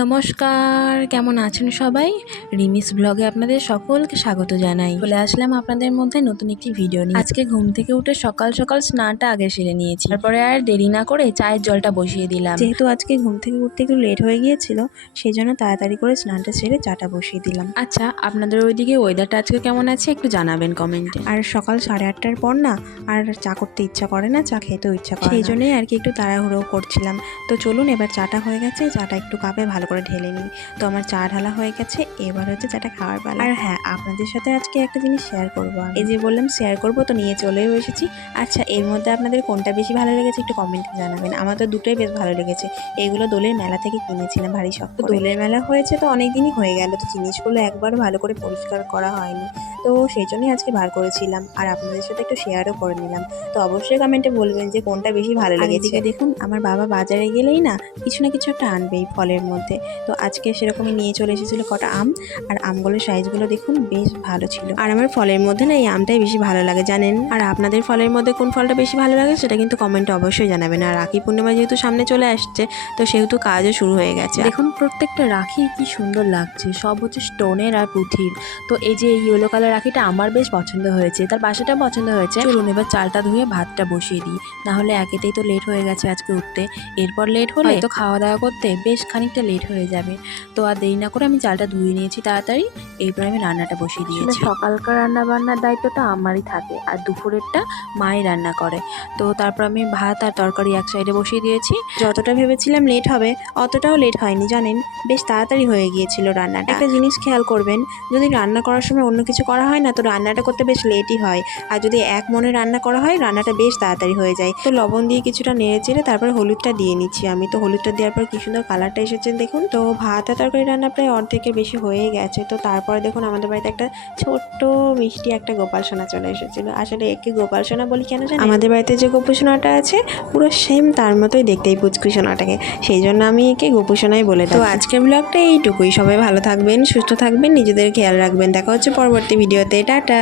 নমস্কার, কেমন আছেন সবাই? রিমিস ব্লগে আপনাদের সকলকে স্বাগত জানাই। চলে আসলাম আপনাদের মধ্যে নতুন একটি ভিডিও নিয়ে। আজকে ঘুম থেকে উঠে সকাল সকাল স্নানটা আগে সেরে নিয়েছি, তারপরে আর দেরি না করে চায়ের জলটা বসিয়ে দিলাম। যেহেতু আজকে ঘুম থেকে উঠতে একটু লেট হয়ে গিয়েছিল, সেই জন্য তাড়াতাড়ি করে স্নানটা সেরে চাটা বসিয়ে দিলাম। আচ্ছা, আপনাদের ওইদিকে ওয়েদারটা আজকে কেমন আছে একটু জানাবেন কমেন্টে। আর সকাল 8:30টার পর না আর চা করতে ইচ্ছা করে না, চা খেতেও ইচ্ছা করে, সেই জন্যই আর কি একটু তাড়াহুড়ো করছিলাম। তো চলুন, এবার চাটা হয়ে গেছে, চাটা একটু কাপে ভালো করে ঢেলে নিই। তো আমার চা ঢালা হয়ে গেছে, এবার হচ্ছে চাটা খাওয়ার পালা। আর হ্যাঁ, আপনাদের সাথে আজকে একটা জিনিস শেয়ার করবো। এই যে বললাম শেয়ার করবো, তো নিয়ে চলেও এসেছি। আচ্ছা, এর মধ্যে আপনাদের কোনটা বেশি ভালো লেগেছে একটু কমেন্টে জানাবেন। আমার তো দুটোই বেশ ভালো লেগেছে। এগুলো দোলের মেলা থেকে কিনেছিলাম, ভারী শক্ত। দোলের মেলা হয়েছে তো অনেক দিনই হয়ে গেল, তো জিনিসগুলো একবারও ভালো করে পরিষ্কার করা হয়নি, তো সেই জন্যই আজকে বার করেছিলাম আর আপনাদের সাথে একটু শেয়ারও করে নিলাম। তো অবশ্যই কমেন্টে বলবেন যে কোনটা বেশি ভালো লেগেছে। এদিকে দেখুন, আমার বাবা বাজারে গেলেই না কিছু না কিছু একটা আনবেই ফলের মধ্যে। তো আজকে সেরকমই নিয়ে চলে এসেছিল কটা আম, আর আমগুলোর সাইজগুলো দেখুন বেশ ভালো ছিল। আর আমার ফলের মধ্যে না এই আমটাই বেশি ভালো লাগে জানেন। আর আপনাদের ফলের মধ্যে কোন ফলটা বেশি ভালো লাগে সেটা কিন্তু কমেন্টে অবশ্যই জানাবেন। আর রাখি পূর্ণিমা যেহেতু সামনে চলে আসছে, তো সেহেতু কাজও শুরু হয়ে গেছে। দেখুন প্রত্যেকটা রাখি কি সুন্দর লাগছে, সব হচ্ছে স্টোনের আর পুঁথির। তো এই যে ইয়েলো কালার রাখিটা আমার বেশ পছন্দ হয়েছে, তার বাসাটা পছন্দ হয়েছে। চলুন এবার চালটা ধুয়ে ভাতটা বসিয়ে দিই, নাহলে একেতেই তো লেট হয়ে গেছে আজকে উঠতে, এরপর লেট হলে তো খাওয়া দাওয়া করতে বেশ খানিকটা লেট হয়ে যাবে। তো আর দেরি না করে আমি চালটা ধুয়ে নিয়েছি তাড়াতাড়ি, এরপর আমি রান্নাটা বসিয়ে দিয়েছি। সকালকার রান্না বান্নার দায়িত্বটা আমারই থাকে, আর দুপুরেরটা মাই রান্না করে। তো তারপর আমি ভাত আর তরকারি এক সাইডে বসিয়ে দিয়েছি। যতটা ভেবেছিলাম লেট হবে, অতটাও লেট হয়নি জানেন, বেশ তাড়াতাড়ি হয়ে গিয়েছিল রান্নাটা। একটা জিনিস খেয়াল করবেন, যদি রান্না করার সময় অন্য কিছু করা হয় না, তো রান্নাটা করতে বেশ লেটই হয়। আর যদি এক মনে রান্না করা হয়, রান্নাটা বেশ তাড়াতাড়ি হয়ে যায়। তো লবণ দিয়ে কিছুটা নেড়ে চেড়ে তারপর হলুদটা দিয়ে নিচ্ছি আমি। তো হলুদটা দেওয়ার পর কি সুন্দর কালারটা এসেছে দেখুন। তো ভাত আর তরকারি রান্না প্রায় অর্ধেকের বেশি হয়ে গেছে। তো তারপরে দেখুন আমাদের বাড়িতে একটা ছোট্ট মিষ্টি একটা গোপাল সোনা চলে এসেছিল। আসলে একে গোপাল সোনা বলি কেন জানেন? আমাদের বাড়িতে যে গোপু সোনাটা আছে পুরো সেম তার মতোই দেখতে এই পুচকু সোনাটাকে, সেই জন্য আমি একে গোপু সোনাই বলে থাকি। তো আজকের ব্লগটা এইটুকুই। সবাই ভালো থাকবেন, সুস্থ থাকবেন, নিজেদের খেয়াল রাখবেন। দেখা হচ্ছে পরবর্তী ভিডিওতে। টাটা।